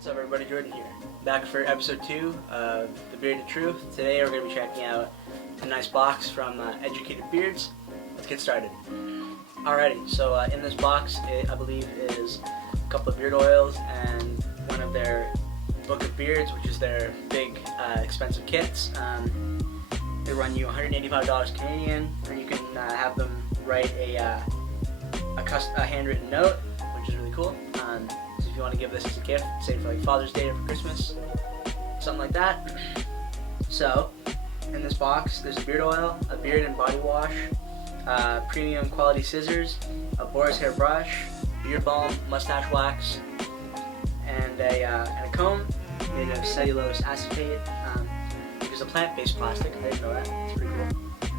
What's up everybody, Jordan here. Back for episode 2 of The Bearded Truth. Today we're going to be checking out a nice box from Educated Beards. Let's get started. Alrighty, so in this box I believe is a couple of beard oils and one of their Book of Beards, which is their big expensive kits. They run you $185 Canadian, or you can have them write a handwritten note, which is really cool. So if you want to give this as a gift, say for like Father's Day or for Christmas, something like that. So in this box there's a beard oil, a beard and body wash, premium quality scissors, a boar's hair brush, beard balm, mustache wax, and a comb made of cellulose acetate, which is a plant-based plastic. I didn't know that. It's pretty cool.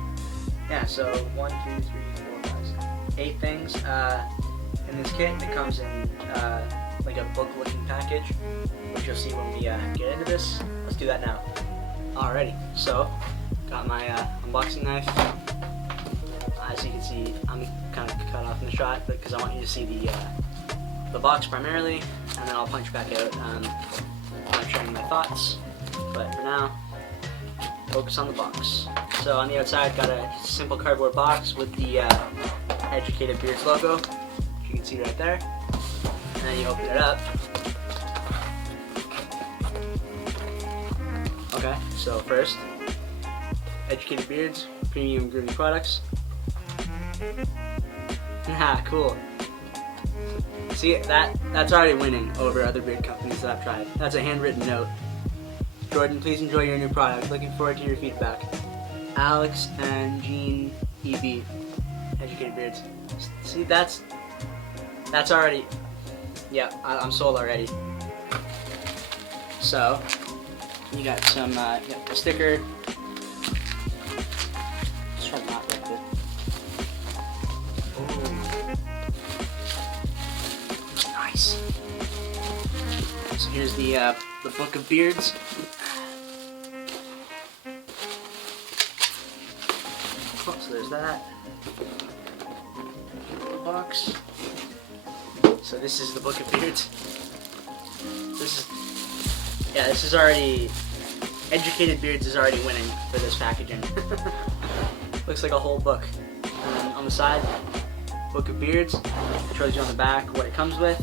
Yeah, so 1, 2, 3, 4, 5, 6, 8 things in this kit. It comes in like a book-looking package, which you'll see when we get into this. Let's do that now. Alrighty, so got my unboxing knife. As you can see, I'm kind of cut off in the shot because I want you to see the box primarily, and then I'll punch back out when I'm sharing my thoughts. But for now, focus on the box. So on the outside, got a simple cardboard box with the Educated Beards logo, which you can see right there. And then you open it up. Okay, so first, Educated Beards, premium grooming products. Ah, cool. See, that's already winning over other beard companies that I've tried. That's a handwritten note. Jordan, please enjoy your new product. Looking forward to your feedback. Alex and Jean EB, Educated Beards. See, that's already, yeah, I'm sold already. So, you got some, a sticker. Let's try to not rip it. Oh, nice. So here's the Book of Beards. Oh, so there's that. Box. So this is the Book of Beards. This is already, Educated Beards is already winning for this packaging. Looks like a whole book. And then on the side, Book of Beards. It shows you on the back what it comes with.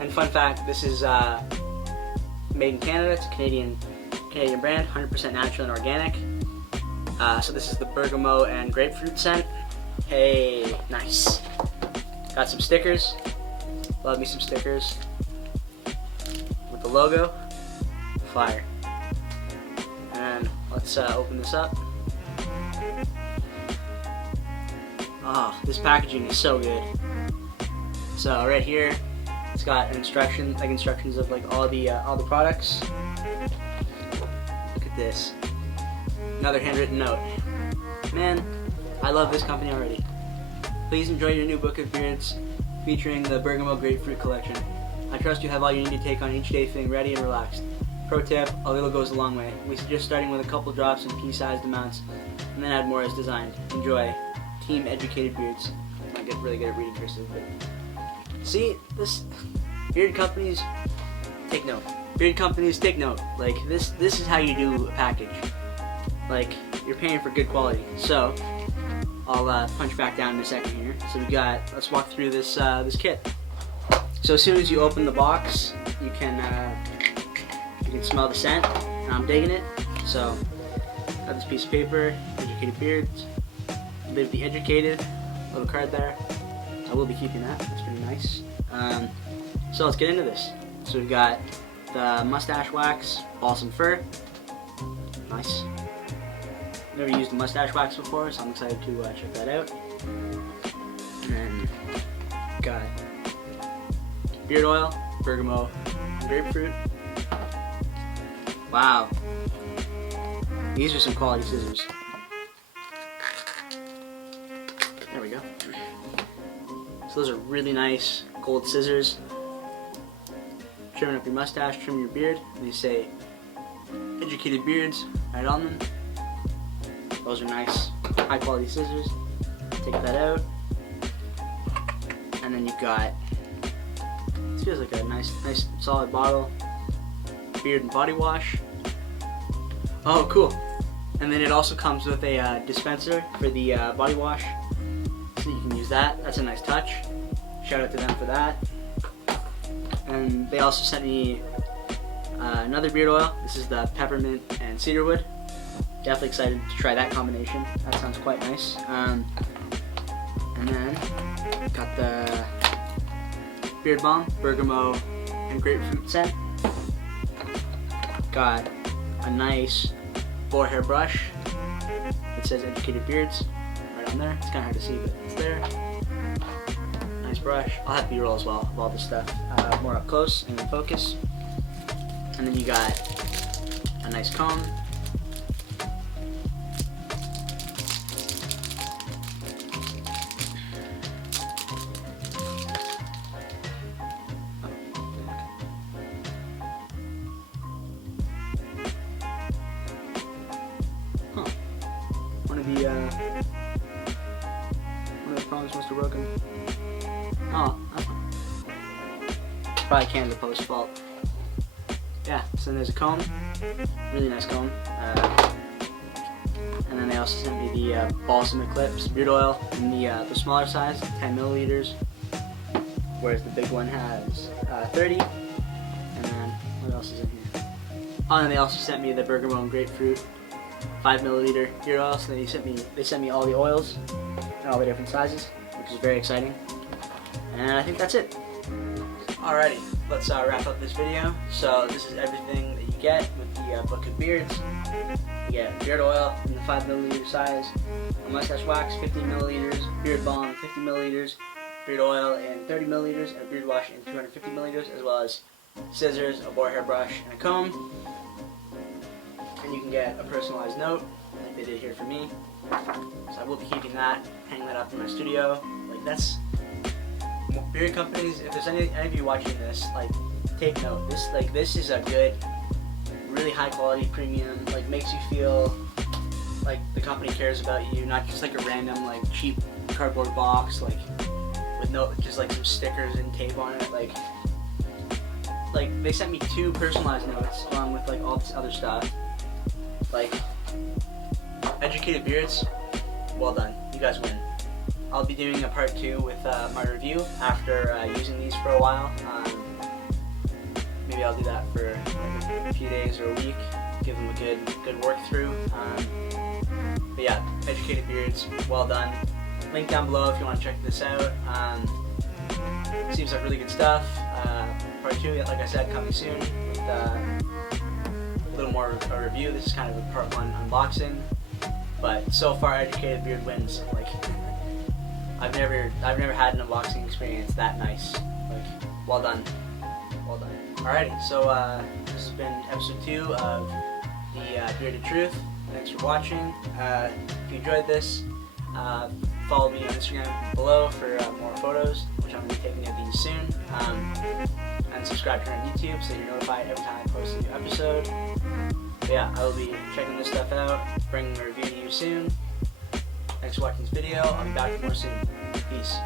And fun fact, this is made in Canada. It's a Canadian brand, 100% natural and organic. So this is the bergamot and grapefruit scent. Hey, nice. Got some stickers. Love me some stickers. With the logo. Fire. And let's open this up. Oh, this packaging is so good. So right here, it's got instructions of like all the products. Look at this. Another handwritten note. Man, I love this company already. Please enjoy your new Book of Beards featuring the Bergamot Grapefruit collection. I trust you have all you need to take on each day feeling ready and relaxed. Pro tip, a little goes a long way. We suggest starting with a couple drops in pea-sized amounts and then add more as designed. Enjoy. Team Educated Beards. I get really good at reading cursive, but see, this beard companies take note. Beard companies take note. Like this is how you do a package. Like, you're paying for good quality. So I'll punch back down in a second here. So let's walk through this kit. So as soon as you open the box, you can smell the scent, and I'm digging it. So got this piece of paper, Educated Beards, a bit of the Educated, little card there. I will be keeping that. That's pretty nice. So let's get into this. So we've got the mustache wax, balsam fir. Nice. Never used the mustache wax before, so I'm excited to check that out. And then got beard oil, bergamot, and grapefruit. Wow. These are some quality scissors. There we go. So those are really nice gold scissors. Trimming up your mustache, trimming your beard. They say Educated Beards right on them. Those are nice, high quality scissors. Take that out. And then you've got feels like a nice solid bottle. Beard and body wash. Oh, cool. And then it also comes with a dispenser for the body wash, so you can use that. That's a nice touch. Shout out to them for that. And they also sent me another beard oil. This is the peppermint and cedarwood. Definitely excited to try that combination. That sounds quite nice. And then got the beard balm, bergamot and grapefruit scent. Got a nice boar hair brush. It says Educated Beards right on there. It's kind of hard to see, but it's there. Nice brush. I'll have B-roll as well of all this stuff, more up close and in focus. And then you got a nice comb. One of the prongs must have broken. Oh, that's fine. Probably Canada Post fault. Yeah, so there's a comb. Really nice comb. And then they also sent me the Balsam Eclipse beard oil in the smaller size, 10 milliliters. Whereas the big one has 30. And then, what else is in here? Oh, and they also sent me the bergamot and grapefruit 5 milliliter beard oil. So they sent me all the oils in all the different sizes, which is very exciting. And I think that's it. Alrighty, let's wrap up this video. So this is everything that you get with the Book of Beards. You get beard oil in the 5 milliliter size, a mustache wax 50 milliliters, beard balm 50 milliliters, beard oil in 30 milliliters, and a beard wash in 250 milliliters, as well as scissors, a boar hair brush, and a comb. And you can get a personalized note, like they did here for me. So I will be keeping that, hanging that up in my studio. Like, that's beard companies. If there's any of you watching this, like, take note. This is a good, really high quality premium. Like, makes you feel like the company cares about you, not just like a random like cheap cardboard box, like with no, just like some stickers and tape on it. Like they sent me 2 personalized notes along with like all this other stuff. Like, Educated Beards, well done. You guys win. I'll be doing a part 2 with my review after using these for a while. Maybe I'll do that for like a few days or a week, give them a good work through. But yeah, Educated Beards, well done. Link down below if you want to check this out. Seems like really good stuff. Part 2, like I said, coming soon with a little more of a review. This is kind of a part 1 unboxing, but so far Educated Beard wins. Like, I've never had an unboxing experience that nice. Like, well done, well done. Alrighty, so this has been episode 2 of the Bearded Truth. Thanks for watching. If you enjoyed this, follow me on Instagram below for more photos, which I'm going to be taking of these soon. And subscribe to me on YouTube so you're notified every time I post a new episode. But yeah, I will be checking this stuff out, bringing a review to you soon. Thanks for watching this video. I'll be back more soon. Peace.